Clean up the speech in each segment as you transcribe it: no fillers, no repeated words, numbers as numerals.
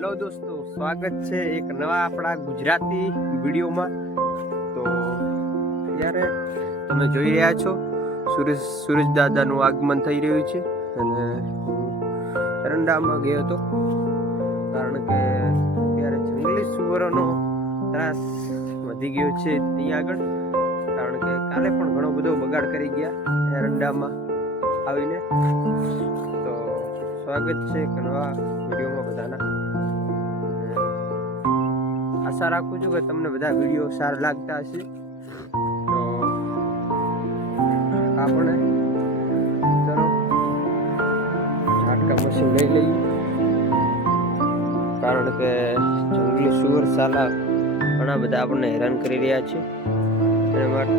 Hello દોસ્તો, સ્વાગત છે એક નવા આપણા ગુજરાતી વિડીયોમાં. તો અત્યારે તમે જોઈ રહ્યા છો સૂરજ દાદાનું આગમન થઈ રહ્યું છે અને હું એરંડામાં ગયો હતો કારણ કે અત્યારે જંગલી સુવરોનો ત્રાસ વધી ગયો છે અહીંયા આગળ, કારણ કે કાલે પણ ઘણો બધો બગાડ કરી ગયા એરંડામાં આવીને. તો સ્વાગત છે એક નવા વિડીયોમાં બધાના. આશા રાખું છું કે તમને બધા વિડીયો સારા લાગતા હશે. તો આપણે ચલો ઝાટકા મશીન લઈ લઈએ, કારણ કે જંગલી સુવર સાલા ઘણા બધા આપણને હેરાન કરી રહ્યા છે. એના માટે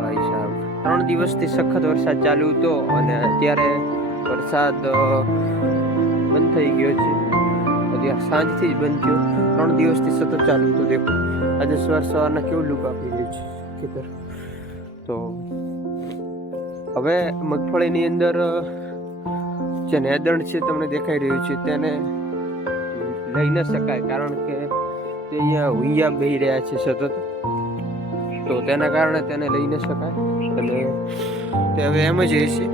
ભાઈ સાહેબ 3 દિવસથી સખત વરસાદ ચાલુ હતો અને અત્યારે વરસાદ બંધ થઈ ગયો છે. અત્યારે સાંજથી જ બંધ થયો, 3 દિવસથી સતત ચાલુ હતો. દેખો આજે સવારના કેવું લુક આપી રહ્યું છે ખેતર. તો હવે મગફળીની અંદર જે નેદણ છે તમને દેખાઈ રહ્યું છે તેને લઈ ન શકાય, કારણ કે તે અહીંયા હુંયા બેહી રહ્યા છે સતત. તો તેના કારણે તેને લઈ ન શકાય અને તે હવે એમ જ હશે.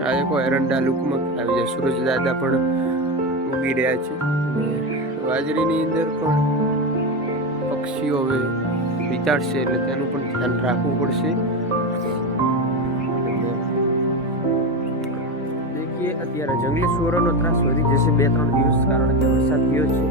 આ દેખો એરંડા લુકમાં આવી જાય. સૂરજ દાદા પણ ઉગી રહ્યા છે અને બાજરીની અંદર પણ પક્ષીઓ હવે વિચારશે, એટલે તેનું પણ ધ્યાન રાખવું પડશે. દેખીએ અત્યારે જંગલી સુવરોનો ત્રાસ વધી જશે 2-3 દિવસ, કારણ કે વરસાદ થયો છે.